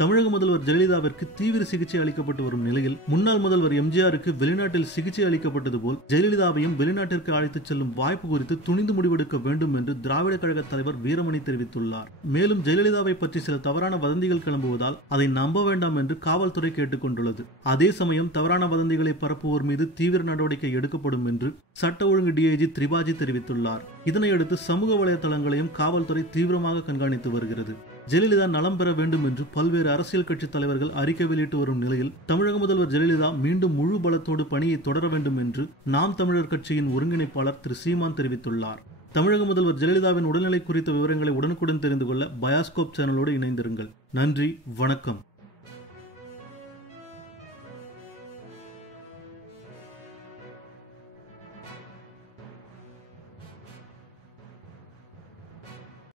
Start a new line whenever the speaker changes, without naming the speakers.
தமிழக முதல்வர் ஜெயலலிதாவிற்கு தீவிர சிகிச்சை அளிக்கப்பட்டு வரும் நிலையில் முன்னாள் முதல்வர் எம்ஜிஆருக்கு வெளிநாட்டில் சிகிச்சை அளிக்கப்பட்டது போல் ஜெயலலிதாவையும் வெளிநாட்டிற்கு அழைத்துச் செல்லும் வாய்ப்பு குறித்து துணிந்து முடிவெடுக்க வேண்டும் என்று திராவிட கழக தலைவர் வீரமணி தெரிவித்துள்ளார். மேலும் ஜெயலலிதாவை பற்றி சில தவறான வதந்திகள் கிளம்புவதால் அதை நம்ப வேண்டாம் என்று காவல்துறை கேட்டுக்கொண்டுள்ளது அதே சமயம் தவறான வதந்திகளை பரப்புவோர் மீது தீவிர நடவடிக்கை எடுக்கப்படும் என்று சட்ட ஒழுங்கு டிஐஜி திரிபாஜி தெரிவித்துள்ளார். இதனையடுத்து சமூக வலைதளங்களையும் காவல்துறை தீவிரமாக கண்காணித்து வருகிறது. ஜெயலலிதா நலம் பெற வேண்டும் என்று பல்வேறு அரசியல் கட்சி தலைவர்கள் அறிக்கை வெளியிட்டு வரும் நிலையில் தமிழக முதல்வர் ஜெயலலிதா மீண்டும் முழு பலத்தோடு பணியை தொடர வேண்டும் என்று நாம் தமிழர் கட்சியின் ஒருங்கிணைப்பாளர் திரு சீமான் தெரிவித்துள்ளார். தமிழக முதல்வர் ஜெயலலிதாவின் உடல்நிலை குறித்த விவரங்களை உடனுக்குடன் தெரிந்து கொள்ள பயாஸ்கோப் சேனலோடு இணைந்திருங்கள். நன்றி வணக்கம்.